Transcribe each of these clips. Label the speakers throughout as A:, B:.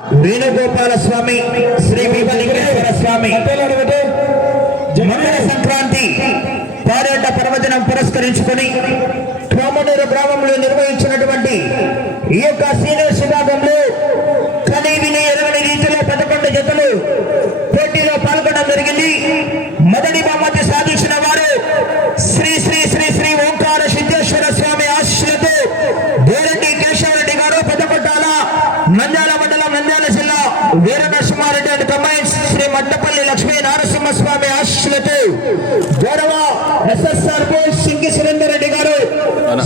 A: వేణుగోపాల స్వామి శ్రీ విమలింగేశ్వర స్వామి. మంగళ సంక్రాంతి పారేట పర్వదినం పురస్కరించుకొని కోమనూరు గ్రామంలో నిర్వహించినటువంటి ఈ యొక్క సీనియర్స్ విభాగంలో కనీ విని ఎరగని రీతిలో పదకొండు జతలు పోటీలో పాల్గొనడం జరిగింది మొదటి బహుమతి సాధించిన వారు శ్రీ శ్రీ శ్రీ శ్రీ ఓంకార సిద్ధేశ్వర స్వామి ఆశీస్సులతో దేరెడ్డి కేశవరెడ్డి గారు పెద్దపట్టాల నంద్యాల మండలం నంద్యాల జిల్లా వీర నరసింహారెడ్డి అండ్ కంబైన్స్ శ్రీ మట్టపల్లి లక్ష్మీ నరసింహస్వామి ఆశీస్సులతో గౌరవ ఎస్ఎస్ఆర్ బోస్ సింగి సురేందర్ రెడ్డి గారు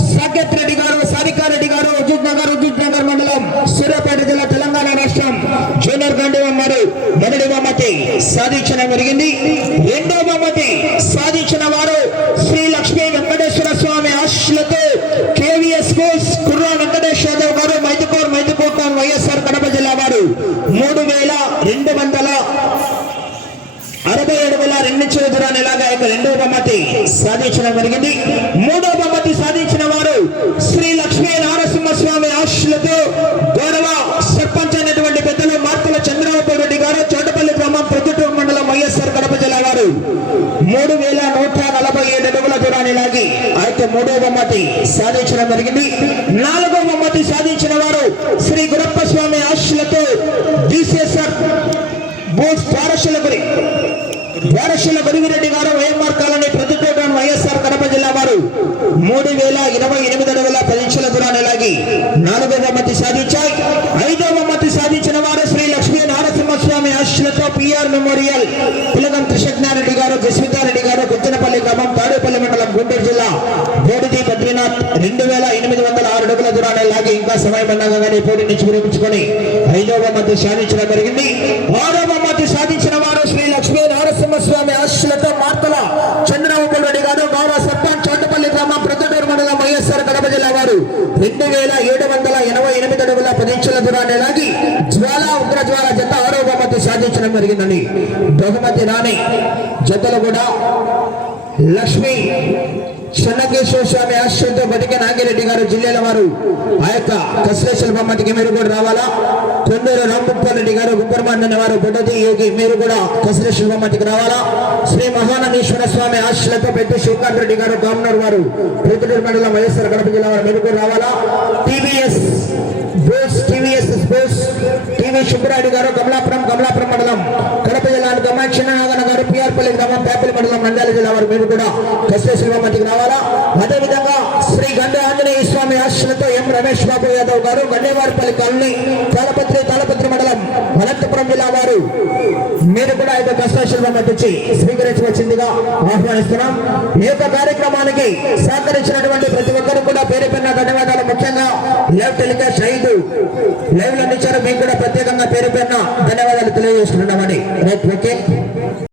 A: సాకేత్ రెడ్డి గారు సారికా రెడ్డి గారు ఉజిత్ నగర్ ఉజిత్ నగర్ మండలం సూర్యాపేట జిల్లా తెలంగాణ రాష్ట్రం జూనియర్ గండివం వారు మొదటి బహుమతి సాధించడం జరిగింది. రెండో బహుమతి సాధించిన వారు శ్రీ లక్ష్మీ వెంకటేశ్వర స్వామి ఆశీస్సులతో కేవీఎస్ కోర్స్ కుర్రా వెంకటేష్ యాదవ్ గారు మైదుకూర్ మైదుకూర్ వైఎస్ఆర్ కడప జిల్లా వారు మూడు వేల రెండు వందల అరవై అడుగుల రెండు దూరాన్ని ఇలాగా యొక్క రెండో బహుమతి సాధించడం జరిగింది. మూడవ బహుమతి సాధించిన వారు శ్రీ లక్ష్మీ నారసింహస్వామి ఆశలతో గౌరవ సర్పంచ్ అయినటువంటి పెద్దలు మార్తల చంద్రబాబు రెడ్డి గారు చోటపల్లి గ్రామం ప్రొద్దుటూరు మండలం వైఎస్ఆర్ కడప జిల్లా వారు మూడు వేల నూట నలభై ఏడు అడుగుల దూరాన్ని లాగి అయితే మూడవ బహుమతి సాధించడం జరిగింది. నాలుగవ బహుమతి సాధించిన వారు శ్రీ గురప్ప స్వామి ఆశలతో డిసిఎస్ఆర్ బూత్ పారశుల గురి ద్వారశుల గురివిరెడ్డి గారు YMR colony Prathipeta YSR Kadapa జిల్లా వారు మూడు వేల ఇరవై ఎనిమిది అడుగుల పరీక్షల దూరాన్ని లాగి నాలుగవ మతి సాధించాయి. ఐదవ మతి సాధించిన వారు శ్రీ లక్ష్మీ నారసింహస్వామి ఆశీస్సులతో పిఆర్ మెమోరియల్ పిలగం కృష్ణజ్ఞారెడ్డి గారు జస్మితారెడ్డి గారు గుత్తనపల్లి గ్రామం తాడేపల్లి మండలం గుంటూరు జిల్లా బోడిది బద్రీనాథ్ రెండు వేల ఎనిమిది వందల ఆరు అడుగుల దూరాన్ని లాగి ఇంకా సమయం ఉండగానే పోటీ నుంచి విరమించుకొని ఐదవ బహుమతి సాధించడం జరిగింది. ఆరవ బహుమతి సాధించిన రెండు వేల ఏడు వందల ఎనభై ఎనిమిది అడుగుల పది దూరాన్ని లాగి జ్వాల ఉగ్ర జ్వాల జత ఆరో బహుమతి సాధించడం జరిగిందండి. బహుమతి రాని జతలు కూడా లక్ష్మి చెన్నకేశ్వర స్వామి ఆశ్రయంతో బతికే నాగిరెడ్డి గారు జిల్లాల వారు. ఆ యొక్క కశ్లేశ్వర బహుమతికి మీరు కూడా రావాలా? కొందరు రాంపుప్పల్ గారు గుబ్బరమాండన వారు బుడ్డతి యోగి మీరు కూడా కశ్లేశ్వర బొమ్మతికి రావాలా? శ్రీ మహానందీశ్వర స్వామి ఆశలతో పెద్ద శ్రీకాంత్ రెడ్డి గారు గవర్నర్ వారు ప్రతిటూరు మండలం వైఎస్ఆర్ కడప జిల్లా వారు మీరు కూడా రావాలా? TVS Bose TVS Bose TV Subbarayudu గారు కమలాపురం కమలాపురం మండలం కడప జిల్లా గమ్మ చిన్ననాగన గారు పిఆర్పల్లి గ్రామం పేపల్లి మండలం నంద్యాల జిల్లా వారు మీరు కూడా కశ్లేశ్వర మధ్యకి రావాలా? అదేవిధంగా ఆంజనేయ స్వామి ఆశలతో ఎం రమేష్ బాబు యాదవ్ గారు గండేవారిపల్లి కాలనీ తాళపత్రి తాళపత్రి మండలం అనంతపురం జిల్లా వారు. మీరు కూడా అయితే కష్టాశ్రమం స్వీకరించి వచ్చిందిగా ఆహ్వానిస్తున్నాం. ఈ యొక్క కార్యక్రమానికి సహకరించినటువంటి ప్రతి ఒక్కరు కూడా పేరు పెరిగిన ధన్యవాదాలు. ముఖ్యంగా లైవ్ టెలికాస్ట్ ఐదు లైవ్లో ఇచ్చారు మీకు కూడా ప్రత్యేకంగా పేరు పెరిగిన ధన్యవాదాలు తెలియజేస్తున్నామని రైట్ ఓకే.